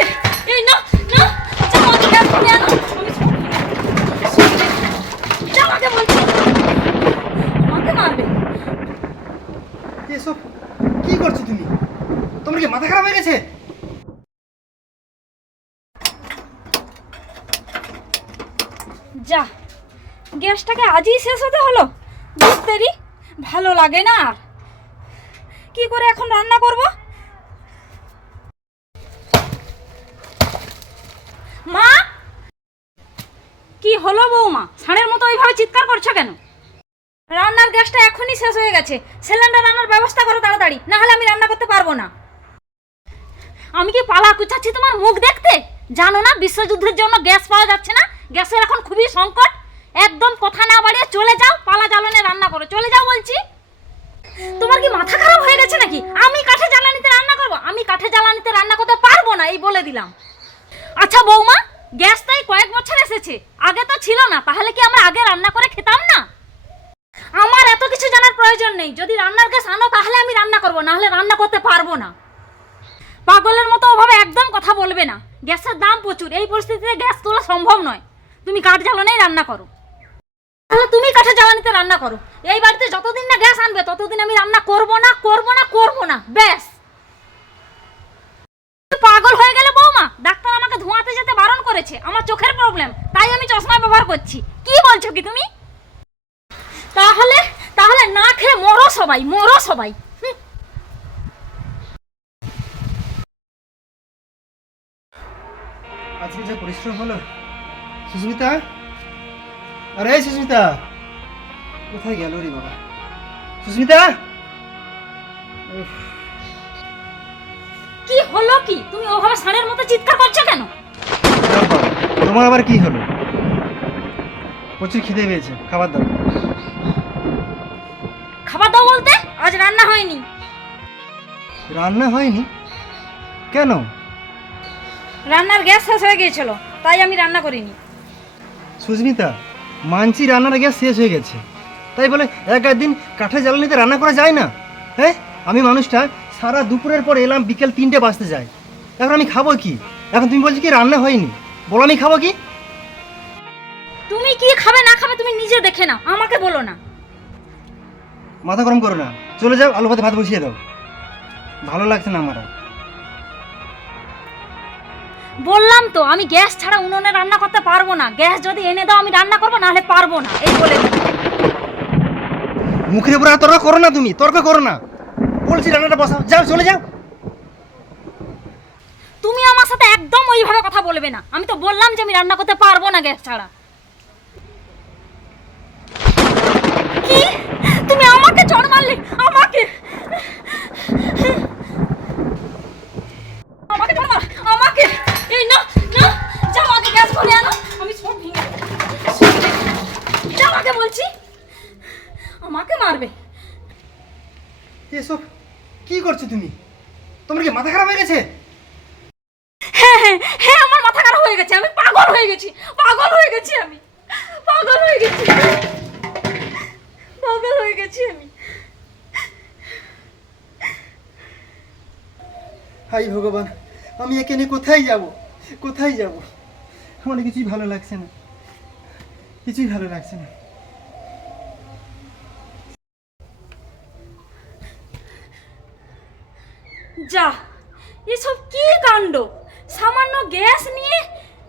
আমাকে এই না না যাও আমাকে গ্যাস নিয়ে আনো যাও আমাকে বলছি আমাকে মারবে। এসব কি করছো তুমি? তোমার কি মাথা খারাপ হয়ে গেছে? যা গ্যাসটাকে আজই শেষ হতে হলো, বুঝতেরি ভালো লাগে না। আর কি করে এখন রান্না করব? মা, কি হলো বৌমা? ষাঁড়ের মতো ওইভাবে চিৎকার করছো কেন? রান্নার গ্যাসটা এখনই শেষ হয়ে গেছে, সিলিন্ডার রান্নার ব্যবস্থা করো তাড়াতাড়ি, না হলে আমি রান্না করতে পারবো না। আমি কি পালা কুচাচ্ছি তোমার মুখ দেখতে? জানো না বিশ্বযুদ্ধের জন্য গ্যাস পাওয়া যাচ্ছে না, গ্যাসের এখন খুবই সংকট। একদম কথা না বাড়িয়ে চলে যাও, পালা জ্বালানে রান্না করো, চলে যাও বলছি। তোমার কি মাথা খারাপ হয়ে গেছে নাকি? আমি কাঠে জ্বালানিতে রান্না করব? আমি কাঠে জ্বালানিতে রান্না করতে পারবো না, এই বলে দিলাম। আচ্ছা বৌমা, গ্যাস তাই কয়েক বছর এসেছে, আগে তো ছিল না, তাহলে কি আমরা আগে রান্না করে খেতাম না? আমার এত কিছু জানার প্রয়োজন নেই, যদি রান্নার গ্যাস আনো তাহলে আমি রান্না করব, না হলে রান্না করতে পারবো না। পাগলের মতো ওভাবে একদম কথা বলবে না, গ্যাসের দাম প্রচুর, এই পরিস্থিতিতে গ্যাস তোলা সম্ভব নয়। তুমি কাঠ জ্বালানেই রান্না করো, তাহলে তুমি কাঠে জ্বালানিতে রান্না করো। এই বাড়িতে যতদিন না গ্যাস আনবে ততদিন আমি রান্না করব না, করব না, করব না, ব্যাস। পাগল হয়ে গেলে বৌমা, ডাক্তার আমাকে ধোঁয়াতে যেতে বারণ করেছে, আমার চোখের প্রবলেম, তাই আমি চশমা ব্যবহার করছি। কি বলছো কি তুমি? তাহলে তাহলে না খেয়ে মরো সবাই, মরো সবাই। আজকে যে পরিশ্রম হলো। সুস্মিতা, আরে সুস্মিতা, কোথায় গেল রে বাবা? সুস্মিতা, কি হলো কি? তুমি ওভাবে ষাঁড়ের মতো চিৎকার করছো কেন? তোমার আবার কি হলো? প্রচুর খিদে পেয়েছে, খাবার দাও। খাবার দাও বলতে? আজ রান্না হয়নি। রান্না হয়নি কেন? রান্নার গ্যাস শেষ হয়ে গিয়েছিল, তাই আমি রান্না করিনি। সুস্মিতা, মানছি রান্নার গ্যাস শেষ হয়ে গেছে, তাই বলে এক দিন কাঠে জ্বালানিতে রান্না করা যায় না? হ্যাঁ, আমি মানুষটা সারা দুপুরের পর এলাম, বিকেল 3টে বাজতে যায়, এখন আমি খাবো কি? এখন তুমি বলছো কি রান্না হয়নি, বলো আমি খাবো কি? তুমি কি খাবে না খাবে তুমি নিজে দেখে নাও, আমাকে বলো না। মাথা গরম করো না, চলে যাও, আলু ভাতে ভাত বসিয়ে দাও, ভালো লাগছে না আমার। বললাম তো আমি গ্যাস ছাড়া উনুনে রান্না করতে পারবো না, গ্যাস যদি এনে দাও আমি রান্না করবো, না হলে পারবো না, এই বলে দিলাম। মুখের উপরে তর্ক করো না, তুমি তর্ক করো না, বলছি রান্নাটা বসাও, যাও চলে যাও। তুমি আমার সাথে একদম ওইভাবে কথা বলবে না, আমি তো বললাম যে আমি রান্না করতে পারবো না গ্যাস ছাড়া। কি? তুমি আমাকে চড় মারলে? আমাকে আমাকে চড় মার, আমাকে এই না না যাও আগে গ্যাস ভরে আনো, আমি সব ভেঙে দেবো। যাও আগে বলছি, আমাকে মারবে। এসব কি করছো তুমি? তোমার কি মাথা খারাপ হয়ে গেছে? হ্যাঁ হ্যাঁ হ্যাঁ, আমার মাথা খারাপ হয়ে গেছে, আমি পাগল হয়ে গেছি, পাগল হয়ে গেছি, আমি পাগল হয়ে গেছি, পাগল হয়ে গেছি আমি। হাই ভগবান, আমি একে নিয়ে কোথায় যাব, কোথায় যাব? আমার কিছুই ভালো লাগছে না, কিছুই ভালো লাগছে না। যা, এসব কি কাণ্ড! সামান্য গ্যাস নিয়ে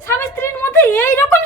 স্বামী স্ত্রীর মধ্যে এই রকম